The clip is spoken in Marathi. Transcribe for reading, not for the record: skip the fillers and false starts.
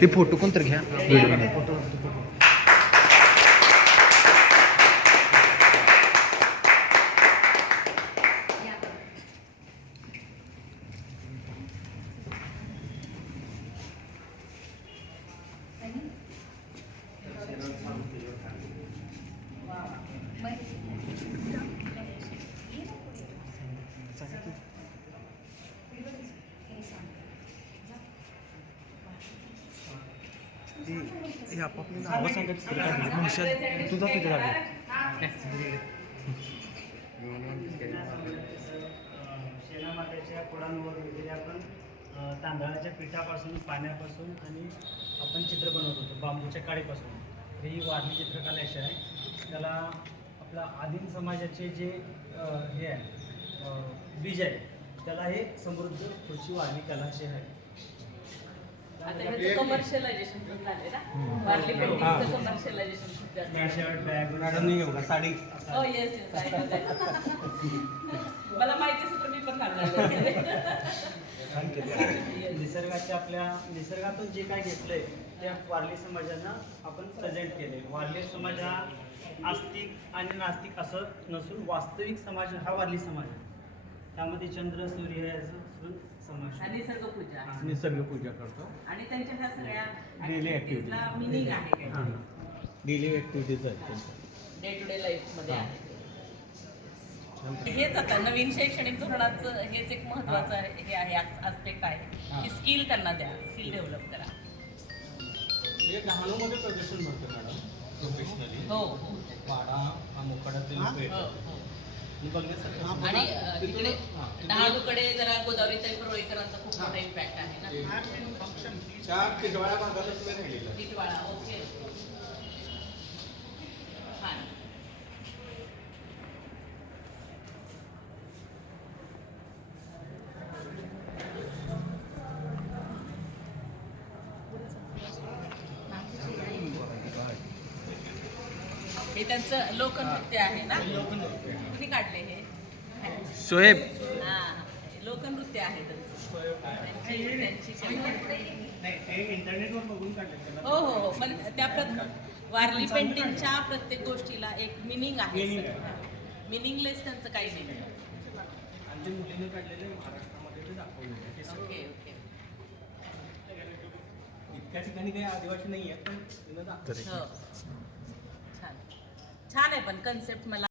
हे फोटो कोण तर घ्या आपापली नावं सांगत तुझा तुझ्या शेणामात्याच्या कुडांवर वगैरे आपण तांदळाच्या पिठापासून पाण्यापासून आणि आपण चित्र बनवत होतो बांबूच्या काडीपासून. तर ही वारली चित्रकला अशी आहे. त्याला आपला आदिम समाजाचे जे हे आहे बीज आहे त्याला हे समृद्ध पुढची वारली कला अशी आहे. आता ह्याचं कमर्शियलायझेशन पण झाले ना, वारली पेंटिंगचं कमर्शियलायझेशन खूप जास्त आहे. शर्ट बॅग मॅडम नाही घेऊ साडी. हो येस येस मला माहिती असेल तर मी पण घालणार. निसर्गाच्या आपल्या निसर्गातून जे काय घेतलंय त्या वारली समाजांना आपण प्रेझेंट केले. वारली समाज हा आस्तिक आणि नास्तिक असं नसून वास्तविक समाज हा वारली समाज आहे. त्यामध्ये चंद्र सूर्य याचं समावेश आणि निसर्गपूजा निसर्ग पूजा करतो आणि त्यांच्या ह्या सगळ्या Daily ऍक्टिव्हिटीजला मिनिंग आहे, डेली ॲक्टिव्हिटीज आहेत. डे टू डे लाईफ मध्ये आहे. हेच आता नवीन शैक्षणिक धोरणाचं हेच एक महत्वाचं हे आहे, आस्पेक्ट आहे की स्किल त्यांना द्या, स्किल डेव्हलप करा. हे डहाणूमध्ये प्रदर्शन भरतं मॅडम प्रोफेशनली. हो वाडा हा मोकाड्यातील लोक हो येतात. हो मी बघण्यासाठी आणि तिकडे डहाणूकडे जरा गोदावरीताई परोळेकरांचा खूप मोठा इम्पॅक्ट आहे ना. त्या टिटवाळा भागातच मी राहिलेलं आहे. टिटवाळा ओके छान. हे त्यांचं लोकनृत्य आहे ना, कुणी काढले हे? शोएब हा लोकनृत्य आहे त्यांची इंटरनेटवर बघून काढले. हो हो हो पण त्या वारली पेंटिंगच्या प्रत्येक गोष्टीला एक मिनिंग आहे. मिनिंगलेस त्यांचं काही नाही. आणि ते मुलीने काढलेले महाराष्ट्रामध्ये ते दाखवले. ओके ओके इतक्या ठिकाणी काही आदिवासी नाही आहेत पण तिनं दाखवले. हो छान छान आहे पण कन्सेप्ट मला